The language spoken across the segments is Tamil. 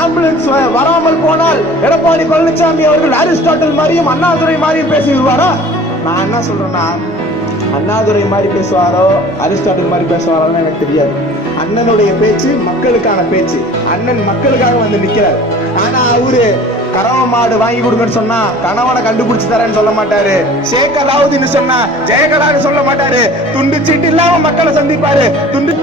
ஆம்புலன்ஸ் வராமல் போனால் எடப்பாடி பழனிசாமி அவர்கள் அரிஸ்டாட்டில் மாதிரியும் அண்ணாதுரை மாதிரியும் பேசி விடுவாரா நான் என்ன சொல்றேன்னா அண்ணாதுரை மாதிரி பேசுவாரோ அரிஸ்டாட்டில் மாதிரி பேசுவாரோன்னு எனக்கு தெரியாது. அண்ணனுடைய பேச்சு மக்களுக்கான பேச்சு. அண்ணன் மக்களுக்காக வந்து நிக்கிறார். ஆனா அவரு கறவை மாடு வாங்கி கொடுங்கன்னு சொன்னா கணவனை கண்டுபிடிச்சு தரேன்னு சொல்ல மாட்டாரு. ஷேக் சொன்னா ஜெயகலான்னு சொல்ல மாட்டாரு. துண்டு சீட்டு இல்லாம மக்களை சந்திப்பாரு. துண்டு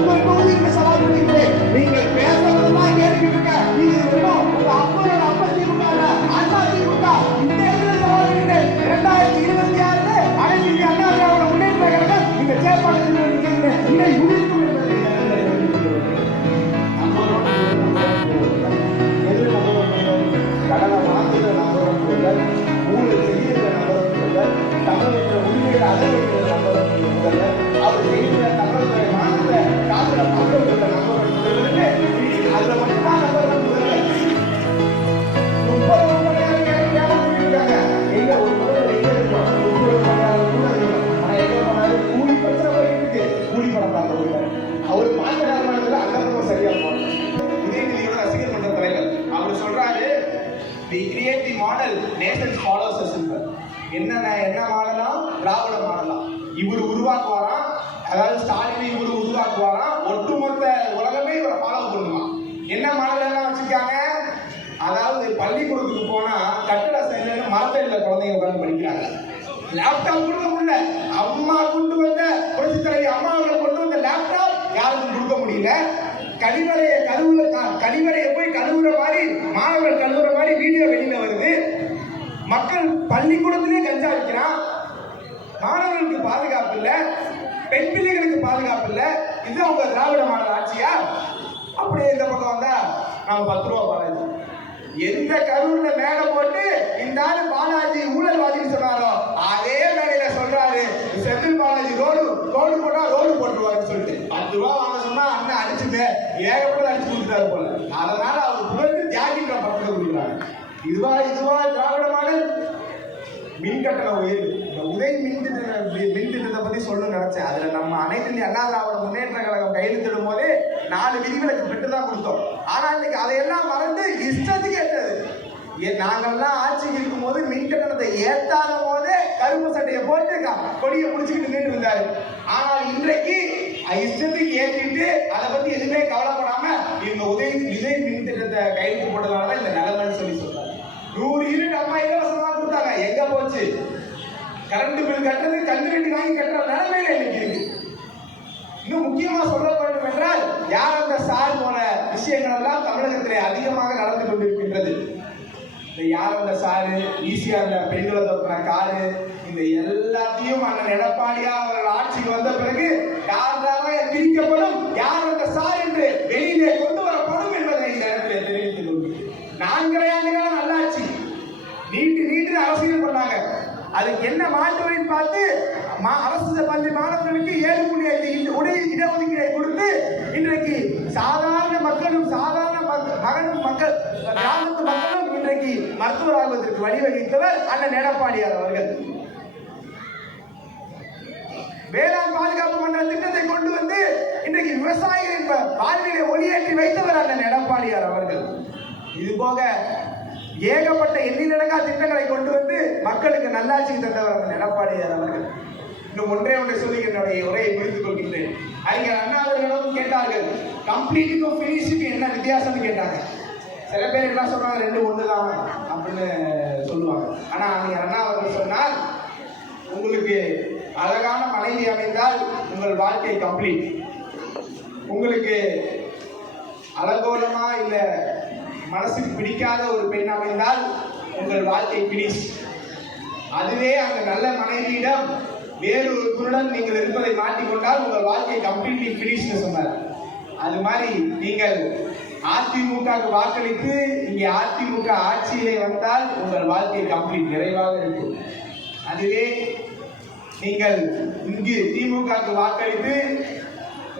கொடுங்க கழிவறையை கழுவுற கழிவறையை போய் கழுவுற மாதிரி மாணவர்கள் கழுவுற மாதிரி வீடியோ வெளியில வருது. மக்கள் பள்ளிக்கூடத்திலே கஞ்சா வைக்கிறான் மாணவர்களுக்கு பாதுகாப்பு இல்ல. பெண் பிள்ளைகளுக்கு பாதுகாப்பு இல்ல. இது அவங்க திராவிட மாடல் ஆட்சியா? அப்படியே இந்த பக்கம் வந்தா நாம பத்து ரூபா பாலாஜி. எந்த கரூர்ல மேடை போட்டு இந்த ஆளு பாலாஜி ஊழல்வாதின்னு சொன்னாரோ அதே மேடையில சொல்றாரு செந்தில் பாலாஜி. ரோடு ரோடு போட்டா ரோடு போட்டுருவாருன்னு சொல்லிட்டு. பத்து ரூபா வாங்க சொன்னா ஏகப்பட்ட அடிச்சு கொடுத்துட்டாரு போல. அதனால அவர் புகழ்ந்து தியாகின்ற பக்கத்தை கொடுக்குறாங்க இதுவா இதுவா திராவிட மின் கட்டண உயர்வு. இந்த உதய் மின் திட்ட மின் திட்டத்தை பத்தி சொல்ல நினைச்சேன். அதுல நம்ம அனைத்து இந்திய அண்ணா திராவிட முன்னேற்ற கழகம் கையெழுத்திடும் போது நாலு விதிவிலக்கு பெற்று தான் கொடுத்தோம். ஆனா இன்னைக்கு அதையெல்லாம் மறந்து இஷ்டத்துக்கு ஏற்றது. ஏ- நாங்கெல்லாம் ஆட்சிக்கு இருக்கும் போது மின் கட்டணத்தை ஏத்தாத போதே கரும்பு சட்டையை போட்டு க- கொடியை பிடிச்சிக்கிட்டு நின்று இருந்தாரு. ஆனால் இன்றைக்கு இஷ்டத்துக்கு ஏற்றிட்டு அதை பத்தி எதுவுமே கவலைப்படாம இந்த உதவி விஜய் மின் திட்டத்தை கையெழுத்து போட்டதாலதான் இந்த நிலைமைன்னு சொல்லி சொல்றாங்க. நூறு யூனிட் அம்மா இலவசமா கொடுத்தாங்க. எங்க போச்சு? கரண்ட் பில் கட்டுறது கல்வி வீட்டு வாங்கி கட்டுற நிலைமையில இன்னைக்கு இருக்கு. இன்னும் முக்கியமா சொல்ல வேண்டும் என்றால் யார் அந்த சார் போன விஷயங்கள் எல்லாம் தமிழகத்திலே அதிகமாக நடந்து கொண்டிருக்கின்றது? இந்த யார் அந்த சாரு? ஈஸியா இந்த பெண்களை தொப்பின காரு. இந்த எல்லாத்தையும் அண்ணன் எடப்பாடியா அவர்கள் ஆட்சிக்கு வந்த பிறகு யாராக பிரிக்கப்படும். யார் அந்த சார் என்று வெளியிலே கொண்டு வரப்படும் என்பதை இந்த இடத்திலே தெரிவித்து கொள்கிறேன். நான்கரை ஆண்டுகால நல்லாட்சி நீட்டு நீட்டு அரசியல் பண்ணாங்க. அதுக்கு என்ன மாற்றுவரின் பார்த்து மா- அரசு பள்ளி மாணவர்களுக்கு ஏழு புள்ளி ஐந்து இந்த உடை இடஒதுக்கீடை கொடுத்து இன்றைக்கு சாதாரண மக்களும் சாதாரண மகனும் மக்கள் கிராமத்து மக்களும் இன்றைக்கு மருத்துவர் ஆகுவதற்கு வழிவகுத்தவர் அண்ணன் எடப்பாடியார் அவர்கள். வேளாண் பாதுகாப்பு மன்ற திட்டத்தை கொண்டு வந்து இன்றைக்கு விவசாயிகளின் வாழ்விலை ஒளியேற்றி வைத்தவர் அண்ணன் எடப்பாடியார் அவர்கள். இது போக ஏகப்பட்ட எண்ணிலடங்கா திட்டங்களை கொண்டு வந்து மக்களுக்கு நல்லாட்சி தந்தவர் அண்ணன் எடப்பாடியார் அவர்கள். இன்னும் ஒன்றே ஒன்றை சொல்லி என்னுடைய உரையை முடித்துக் கொள்கின்றேன். அறிஞர் அண்ணாவர்களிடம் கேட்டார்கள் கம்ப்ளீட்டுக்கும் பினிஷுக்கும் என்ன வித்தியாசம்னு கேட்டாங்க. சில பேர் என்ன சொல்றாங்க ரெண்டு ஒன்று தான் அப்படின்னு சொல்லுவாங்க. ஆனால் அறிஞர் அண்ணா அவர்கள் சொன்னால் உங்களுக்கு அழகான மனைவி அமைந்தால் உங்கள் வாழ்க்கை கம்ப்ளீட் உங்களுக்கு அலங்கோலமா இல்ல மனசுக்கு பிடிக்காத ஒரு பெண் அமைந்தால் உங்கள் வாழ்க்கை பினிஷ் அதுவே அந்த நல்ல மனைவியிடம் வேறு ஒரு குருடன் நீங்கள் இருப்பதை மாட்டிக்கொண்டால் உங்கள் வாழ்க்கை கம்ப்ளீட்லி பினிஷ்னு சொன்னார். அது மாதிரி நீங்கள் அதிமுகவுக்கு வாக்களித்து இங்கே அதிமுக ஆட்சியிலே வந்தால் உங்கள் வாழ்க்கை கம்ப்ளீட் நிறைவாக இருக்கும். அதுவே நீங்கள் இங்கு திமுகவுக்கு வாக்களித்து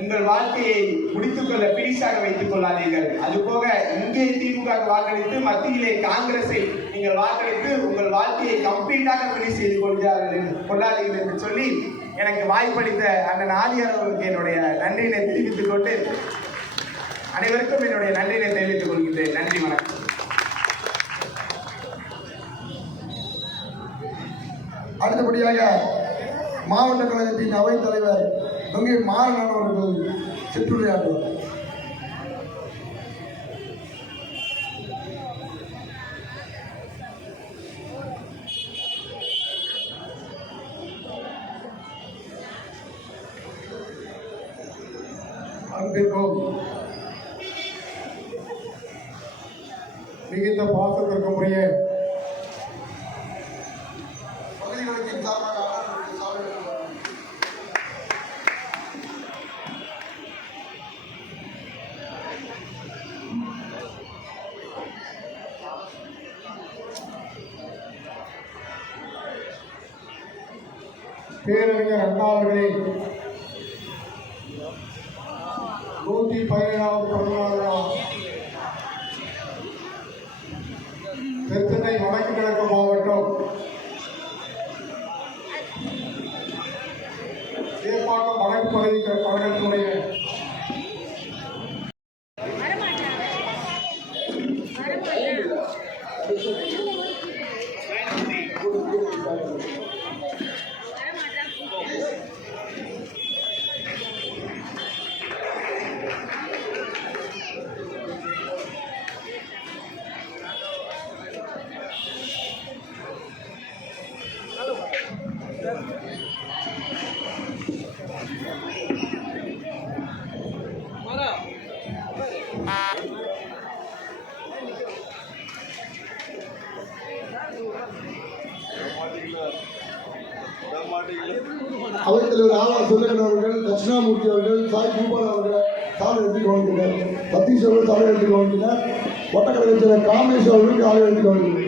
உங்கள் வாழ்க்கையை முடித்துக் கொள்ள பீஸாக வைத்துக் கொள்ளாதீர்கள். அதுபோக இங்கே திமுக வாக்களித்து மத்தியிலே காங்கிரஸை நீங்கள் வாக்களித்து உங்கள் வாழ்க்கையை கம்ப்ளீட்டாக பினிஷ் செய்து கொள்கிறார்கள் கொள்ளாதீர்கள் என்று சொல்லி எனக்கு வாய்ப்பளித்த அண்ணன் ஆலியார் அவர்களுக்கு என்னுடைய நன்றியினை தெரிவித்துக் கொண்டு அனைவருக்கும் என்னுடைய நன்றியினை தெரிவித்துக் கொள்கின்றேன். நன்றி வணக்கம். அடுத்தபடியாக மாவட்ட கழகத்தின் அவைத்தலைவர் தொங்கை மாறன் அவர்கள் சிற்றுரையாற்றுவார். பேரறிஞர் அண்ணா அவர்களின் நூற்றி பதினேழாவது பிறந்தநாள் அவைத்தலைவர் ஆவா சுந்தரன் அவர்கள் தட்சிணாமூர்த்தி அவர்கள் சாய் பூபால் அவர்கள் சாலை எழுதி கவனிக்கிறார் சதீஷ் அவர்கள் சாலை எழுதி கவனிக்கிறார் ஒட்டக்கடை காமேஷ் அவர்களுக்கு சாலை எழுதி கவனிக்கிறார்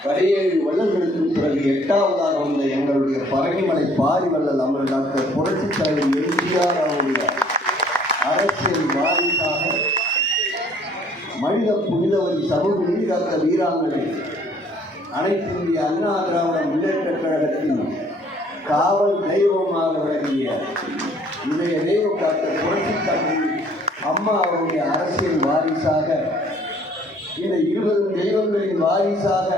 பதினேழு வள்ளல்களுக்கு பிறகு எட்டாவதாக வந்த எங்களுடைய பரங்கிமலை பாரி வள்ளல் அமர் டாக்டர் புரட்சி தலைவர் எம்ஜிஆர் அவருடைய அரசியல் வாரிசாக மனித புனிதவரி சமூக நீதி காத்த வீராங்கனை அனைத்து இந்திய அண்ணா திராவிட முன்னேற்ற கழகத்தின் காவல் தெய்வமாக விளங்கிய இதைய தெய்வம் டாக்டர் புரட்சி தலைவர் அம்மா அவருடைய அரசியல் வாரிசாக இந்த இருபது தெய்வங்களின் வாரிசாக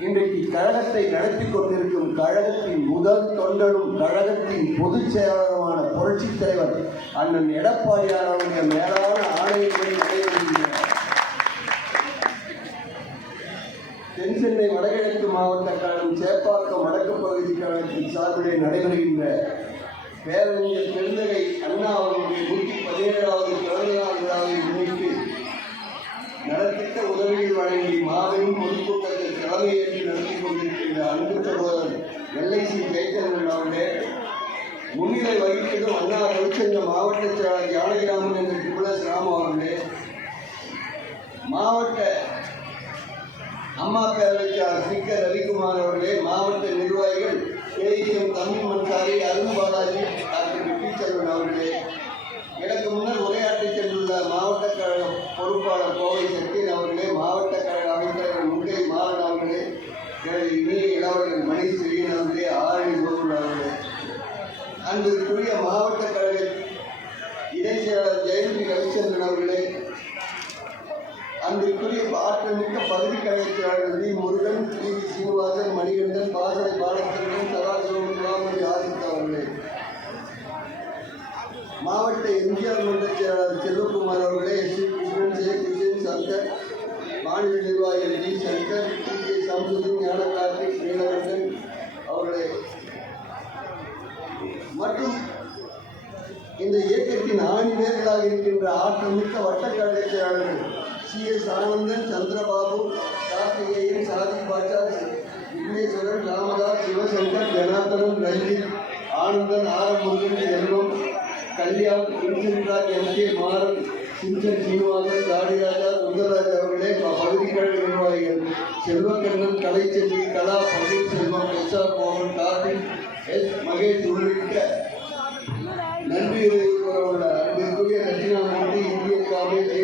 இன்றைக்கு கழகத்தை நடத்தி கொண்டிருக்கும் கழகத்தின் முதல் தொண்டரும் கழகத்தின் பொதுச் செயலாளருமான புரட்சித் தலைவர் அண்ணன் எடப்பாடியார் அவருடைய மேலான ஆணையங்களை நடைபெறுகின்றன தென் சென்னை வடகிழக்கு மாவட்ட கழகம் சேப்பாக்கம் வடக்கு பகுதி கழகத்தின் சார்பிலே நடைபெறுகின்ற பேரறிஞர் பெருந்தகை அண்ணா அவர்களுடைய நூற்றி பதினேழாவது பிறந்தநாள் விழாவை முன்னிட்டு நலத்திட்ட உதவிகள் வழங்கி மாபெரும் பொதுக்கூட்டத்தை தலைமையேற்று நடத்தி கொண்டிருக்கின்ற அன்பு சகோதரர் எல்ஐசி ஜெயச்சந்திரன் அவர்களே முன்னிலை வகித்ததும் அண்ணா தொழிற்சங்க மாவட்ட செயலாளர் ஜானகிராமன் என்ற டிபிளஸ் ராமு அவர்களே மாவட்ட அம்மா பேரவைக்காளர் சி கே ரவிக்குமார் அவர்களே மாவட்ட நிர்வாகிகள் கேஎம் தமிழ் மன்சாரி அருண் பாலாஜி டாக்டர் விட்டிச்செல்வன் அவர்களே எனக்கு முன்னர் உரையாற்றி சென்றுள்ள மாவட்ட கழக பொறுப்பாளர் கோவை சக்தின் அவர்களே மாவட்ட கழக அமைச்சர்கள் முன்கை மாறன் அவர்களே எனது இனிய இளவரசன் மணி ஸ்ரீன் அவர்களே ஆரணி கோகுல் அவர்களே அன்பிற்குரிய மாவட்ட கழக இணை செயலாளர் ஜெயந்தி ரவிச்சந்திரன் அவர்களே அன்பிற்குரிய ஆற்றமிக்க பகுதி கழகத்தியாளர் V. Murugan T V. Srinivasan Manikandan பாசறை பாலச்சந்திரன் சதாசிவம் குலாமணி ஆதித்த அவர்களே. மாவட்ட எம்ஜிஆர் மன்ற செயலாளர் செல்வகுமார் அவர்களே எஸ். சி கிருஷ்ணன் ஜெய கிருஷ்ணன் சங்கர் மாநில நிர்வாகிகள் T Shankar T. K. Samsudeen Gnanakarthik Neelakandan அவர்களே. மற்றும் இந்த இயக்கத்தின் ஆணிவேர்களாக இருக்கின்ற ஆற்றமிக்க வட்டக்கழக செயலாளர்கள் C. S. Anandan Chandrababu Karthikeyan Sathi Batcha Vigneshwaran Ramadas Sivasankar Janardhanan Ranjith Anandan Aramban Selvam Kalyan Vincentraj M. K. Maran Sinjan Srinivasan Kadiraja Sundararaj அவர்களே பகுதி கழக நிர்வாகிகள் செல்வக்கண்ணன் கலைச்செல்வி கலா பன்னீர்செல்வம் எஸ். ஆர். மோகன் கார்த்திக் எஸ் மகேஷ் நன்றி கூறவுள்ள அன்பிற்குரிய இந்திய காங்கிரஸ்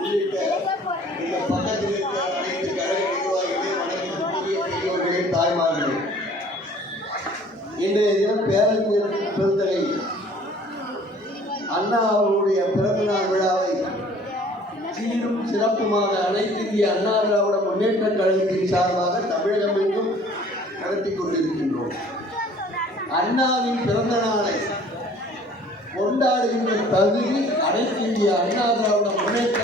உள்ளிட்ட இந்த பக்கத்தில் இருக்கிற அனைத்து கழக நிர்வாகிகளே வணக்கத்துக்குரிய தாய்மார்களே இன்றைய தினம் பேரறிஞர் பெருந்தகை அண்ணா அவர்களுடைய பிறந்தநாள் விழாவை சீரும் சிறப்புமாக அனைத்து இந்திய அண்ணா திராவிட முன்னேற்ற கழகத்தின் சார்பாக தமிழகம் நடத்தி கொண்டிருக்கின்றோம் அண்ணாவின் பிறந்த நாளை கொண்டாடுகின்ற தகுதி அனைத்து இந்திய அண்ணா திராவிட முன்னேற்ற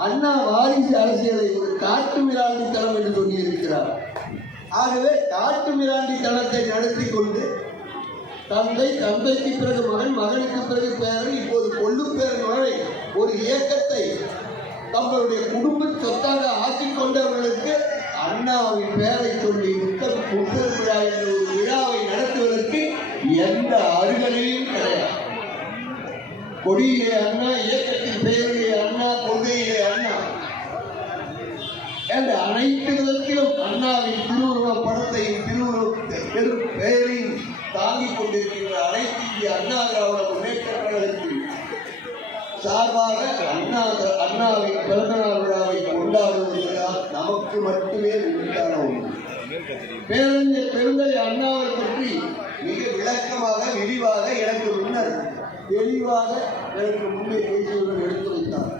அண்ணா வாரிசு அரசியலை ஒரு காட்டு மிராண்டித்தனம் என்று சொல்லியிருக்கிறார். ஆகவே காட்டு மிராண்டித்தனத்தை நடத்தி கொண்டு தந்தை தந்தைக்கு பிறகு மகன் மகனுக்கு பிறகு பேரன் இப்போது கொள்ளு பேரன் வரை ஒரு இயக்கத்தை தங்களுடைய குடும்ப சொத்தாக ஆக்கிக் கொண்டவர்களுக்கு அண்ணாவின் பெயரை சொல்லி முத்தம் முத்தல் விழா என்ற ஒரு விழாவை நடத்துவதற்கு எந்த அருகலையும் கிடையாது. கொடியிலே அண்ணா இயக்கத்தின் பெயரிலே அண்ணா கொள்கையிலே அண்ணா என்ற அனைத்து விதத்திலும் அண்ணாவின் திருவுருவ படத்தையும் திருவுருவ பெரு பெயரையும் தாங்கிக் கொண்டிருக்கின்ற அனைத்து இந்திய அண்ணா திராவிட முன்னேற்ற கழகத்தின் சார்பாக அண்ணா அண்ணாவை பிறந்தநாள் விழாவை கொண்டாடுவதுதான் நமக்கு மட்டுமே உண்டான ஒன்று. பேரறிஞர் பெருந்தை அண்ணாவை பற்றி மிக விளக்கமாக விரிவாக எனக்கு முன்னர் தெளிவாக எனக்கு முன்னே பேசியவர்கள் எடுத்துரைத்தார்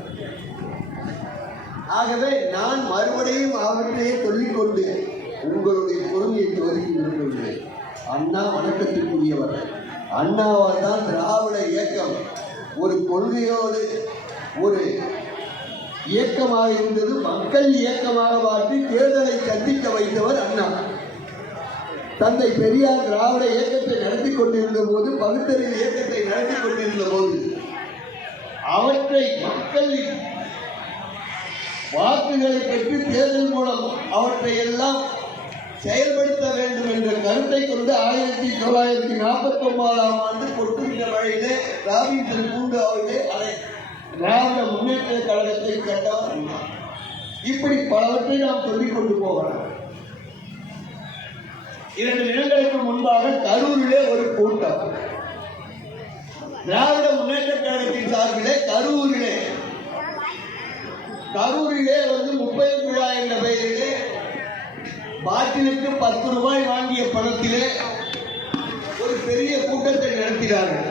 ஆகவே நான் மறுபடியும் அவர்களையே சொல்லிக்கொண்டு உங்களுடைய பொறுமையை துவக்கி விரும்புகிறேன் அண்ணா வணக்கத்திற்குரியவர். அண்ணாவால் தான் திராவிட இயக்கம் ஒரு கொள்கையோடு ஒரு இயக்கமாக இருந்தது மக்கள் இயக்கமாக பார்த்து தேர்தலை சந்திக்க வைத்தவர் அண்ணா. தந்தை பெரியார் திராவிட இயக்கத்தை நடத்தி கொண்டிருந்த போது பகுத்தறிவு இயக்கத்தை நடத்தி கொண்டிருந்த போது அவற்றை மக்களின் வாக்குகளை பெற்று தேர்தல் மூலம் அவற்றை எல்லாம் செயல்படுத்த வேண்டும் என்ற கருத்தை கொண்டு ஆயிரத்தி தொள்ளாயிரத்தி நாற்பத்தி ஒன்பதாம் ஆண்டு கொட்டுகிற வழியிலே ராபின்சன் பூங்காவிலே அதை திராவிட முன்னேற்ற கழகத்தை கண்டவர் இப்படி பலவற்றை நாம் சொல்லிக் கொண்டு போகலாம். இரண்டு தினங்களுக்கு முன்பாக கரூரிலே ஒரு கூட்டம். திராவிட முன்னேற்ற கழகத்தின் சார்பிலே கரூரிலே. கரூரிலே வந்து முப்பது விழா என்ற பெயரிலே பாட்டிலுக்கு பத்து ரூபாய் வாங்கிய பணத்திலே ஒரு பெரிய கூட்டத்தை நடத்தினார்கள்.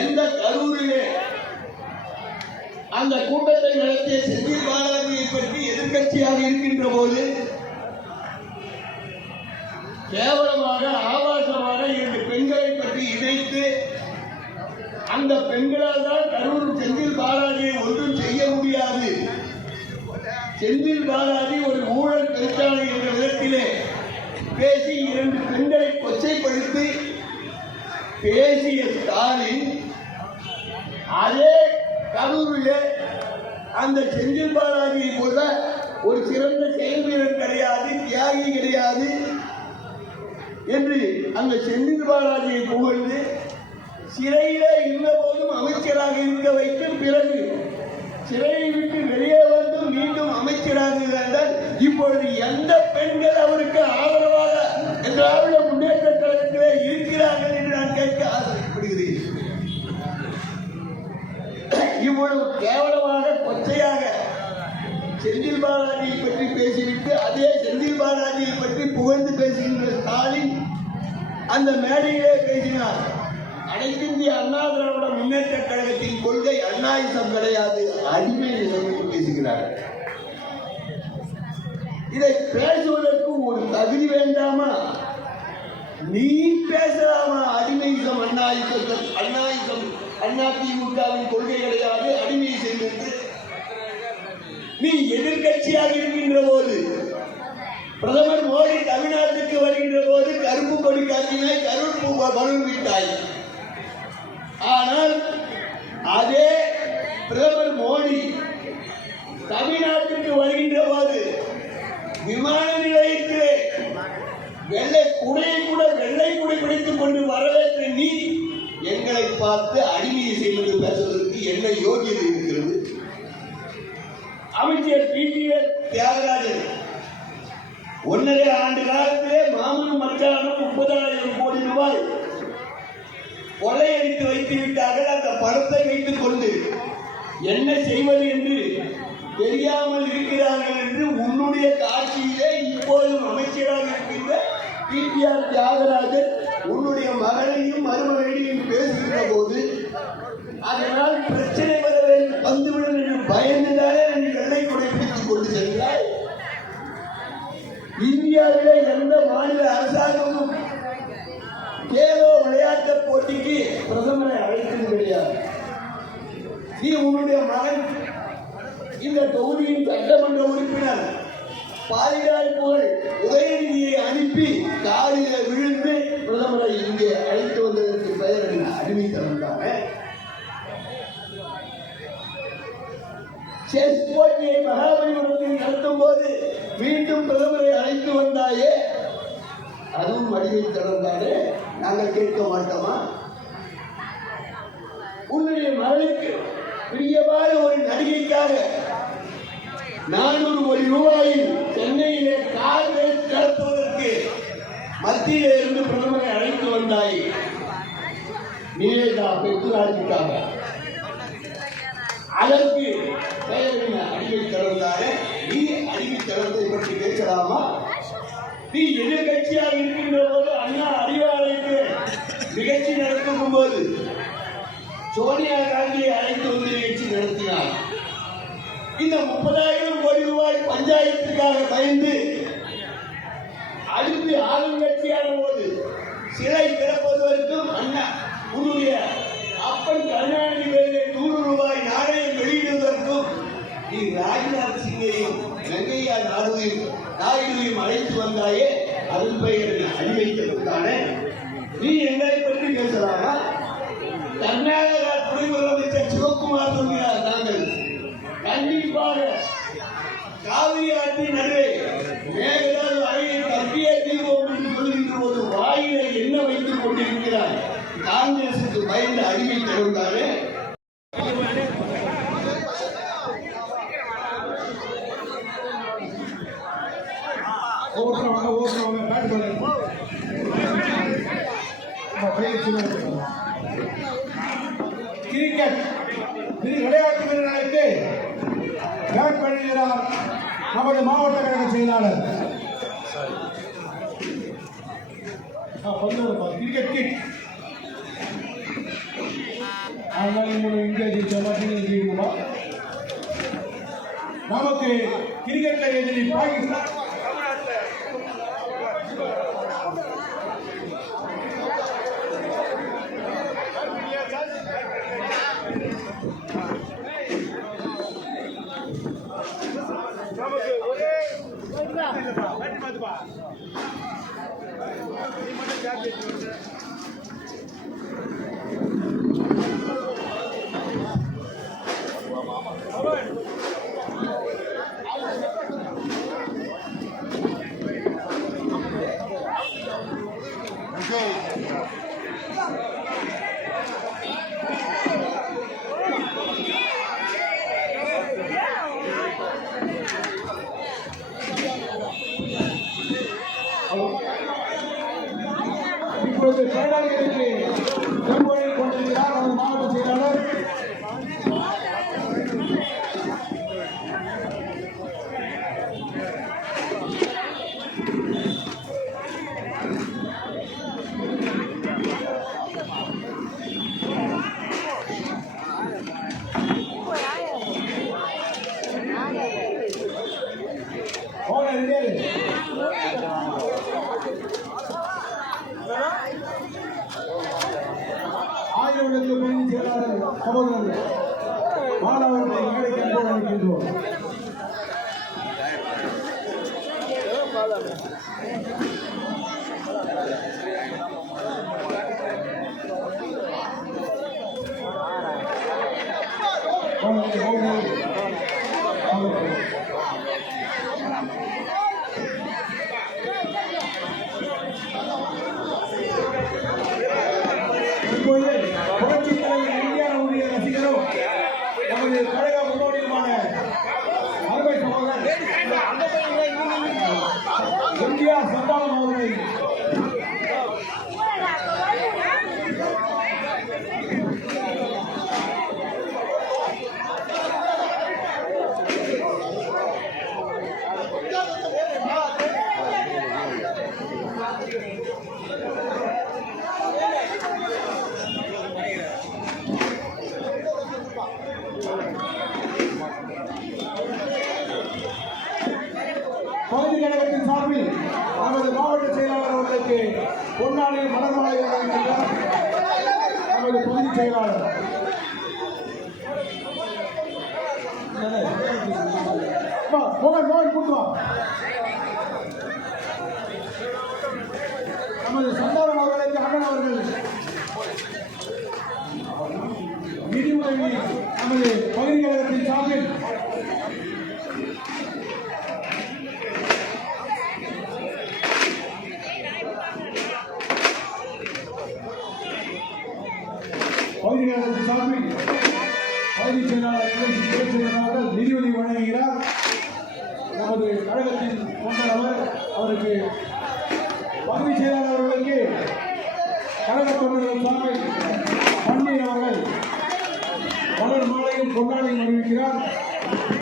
எந்த கரூரிலே அந்த கூட்டத்தை நடத்திய செந்தில் பாலாஜியை பற்றி எதிர்கட்சியாக இருக்கின்ற போது கேவலமாக ஆபாசமாக இரண்டு பெண்களை பற்றி இணைத்து அந்த பெண்களால் தான் கரூர் செந்தில் பாலாஜியை ஒன்றும் செய்ய முடியாது. செந்தில் பாலாஜி ஒரு ஊழல் பெருச்சாலை என்ற விதத்திலே பேசி இரண்டு பெண்களை கொச்சைப்படுத்தி பேசிய ஸ்டாலின் அதே கரூரிலே அந்த செந்தில் பாலாஜியை போல ஒரு சிறந்த செயல் கிடையாது தியாகி கிடையாது என்று அந்த செந்தில் பாலாஜியை புகழ்ந்து சிறையிலே இருந்தபோதும் அமைச்சராக இருக்க வைக்கும் பிறகு சிறையை விட்டு வெளியே வந்து மீண்டும் அமைச்சராக இருந்தால் இப்பொழுது எந்த பெண்கள் அவருக்கு ஆதரவாக திராவிட முன்னேற்ற கழகத்திலே இருக்கிறார்கள் என்று நான் கேட்க ஆசைப்படுகிறேன். இவ்வளவு கேவலமாக கொச்சையாக செந்தில் பாலாஜியை பற்றி பேசிவிட்டு அதே செந்தில் பாலாஜியை பற்றி புகழ்ந்து பேசுகின்ற ஸ்டாலின் அந்த மேடையிலே பேசினார். அனைத்து இந்திய அண்ணா திராவிட முன்னேற்ற கழகத்தின் கொள்கை அண்ணாயிசம் கிடையாது. அடிமை என்று பேசுகிறார். இதை பேசுவதற்கு ஒரு தகுதி வேண்டாமா? நீ பேசலாமா? அடிமையிசம் அண்ணாயிசம் அண்ணாயிசம் அண்ணா திமுகவின் கொள்கை கிடையாது அடிமை செய்வது நீ எதிர்க்கட்சியாக இருக்கின்ற போது பிரதமர் மோடி தமிழ்நாட்டுக்கு வருகின்ற போது கருப்பு கொடி காட்டினாய் கருப்பு பலூன் விட்டாய். ஆனால் அதே பிரதமர் மோடி தமிழ்நாட்டுக்கு வருகின்ற போது விமான நிலையத்திலே வெள்ளை குடையை கூட வெள்ளை குடை பிடித்துக் கொண்டு வரவேற்ற நீ எங்களை பார்த்து அடிமையை செய்வது பேசுவதற்கு என்ன யோகியதை இருக்கிறது? அமைச்சர் பிடிஎஸ் தியாகராஜன் ஒன்றரை ஆண்டு காலத்திலே மாமனும் மச்சானும் முப்பதாயிரம் கோடி ரூபாய் கொள்ளையடித்து வைத்து விட்டார்கள். அந்த பணத்தை வைத்துக் கொண்டு என்ன செய்வது என்று தெரியாமல் இருக்கிறார்கள் என்று உன்னுடைய காட்சியிலே இப்போதும் அமைச்சராக இருக்கின்ற பிடிஆர் தியாகராஜன் உன்னுடைய மகனையும் மருமகனையும் பேசுகிற போது அதனால் பிரச்சனை வர வேண்டும் வந்துவிடும் என்று பயந்துதானே என்று வெள்ளை குடை கொண்டு சென்றாய்? இந்தியாவிலே எந்த மாநில அரசாங்கமும் கேலோ விளையாட்டு போட்டிக்கு பிரதமரை அழைத்தது கிடையாது. நீ உன்னுடைய மகன் இந்த தொகுதியின் சட்டமன்ற உறுப்பினர் பாதுகாப்புகள் உதயநிதியை அனுப்பி காலில விழுந்து பிரதமரை இங்கே அழைத்து வந்ததற்கு பெயர் என்ன? அடிமைத்தனம் தானே? செஸ் போட்டியை மகாபலிபுரத்தில் நடத்தும் போது மீண்டும் பிரதமரை அழைத்து வந்தாயே அதுவும் வடிவில் தானே நாங்கள் கேட்க மாட்டோமா? உன்னுடைய மகளுக்கு பிரியமான ஒரு நடிகைக்காக நானூறு கோடி ரூபாயில் சென்னையிலே காங்கிரஸ் நடத்துவதற்கு மத்தியிலே இருந்து பிரதமரை அழைத்து வந்தாய். நீவேதா பெத்துராஜுக்காக அதற்கு பெயர் திறந்தாரு அடிமைத்தனம் தானே? திறந்ததை பற்றி கேட்கலாமா நீ எதிர்கட்சியாக இருக்கின்ற போது அண்ணா அறிவாலயத்து நிகழ்ச்சி நடக்கும் போது சோனியா காந்தியை அழைத்து வந்து நிகழ்ச்சி நடத்தினார். இந்த முப்பதாயிரம் கோடி ரூபாய் பஞ்சாயத்துக்காக பயந்து அடுத்து ஆளுங்கட்சியான போது சிலை திறப்பதற்கும் அண்ணா உன்னுடைய அப்பன் கருணாநிதி பேரிலே நூறு ரூபாய் நாணயம் வெளியிடுவதற்கும் நீ ராஜ்நாத் சிங்கையும் வெங்கையா நாடுவையும் நாயுடுவையும் அழைத்து வந்தாயே அதன் பெயர் என்ன? நீ எங்களை பற்றி பேசலாமா? கர்நாடக துணை முதலமைச்சர் சிவகுமார் சொல்கிறார் நாங்கள் கண்டிப்பாக காவிரி ஆற்றின் நடுவே மேகதாது அணையை கட்டியே தீர்வோம் என்று சொல்கின்ற போது வாயிலை என்ன வைத்துக் கொண்டிருக்கிறார்? காங்கிரசுக்கு பயந்து அறிவை தருவதாலே ஓட்டுறவங்க ஓட்டுறவங்க பேட் பண்ணுங்க கிரிக்கெட் விளையாட்டு வீரர்களுக்கு பேட் பண்ணுகிறார் நமது மாவட்ட கழக செயலாளர். ஆ, கிரிக்கெட் கிட். அதனால மூணு இந்தியா ஜெயிச்ச மாதிரி ஜெயிக்குமா நமக்கு கிரிக்கெட்ல எதிரி பாகிஸ்தான் Gracias. செயலாளர் மோகன் மோகன் கூட்டுவான் நமது சந்தானம் அவர்களுக்கு அண்ணன் அவர்கள் நிதி உதவி un comando.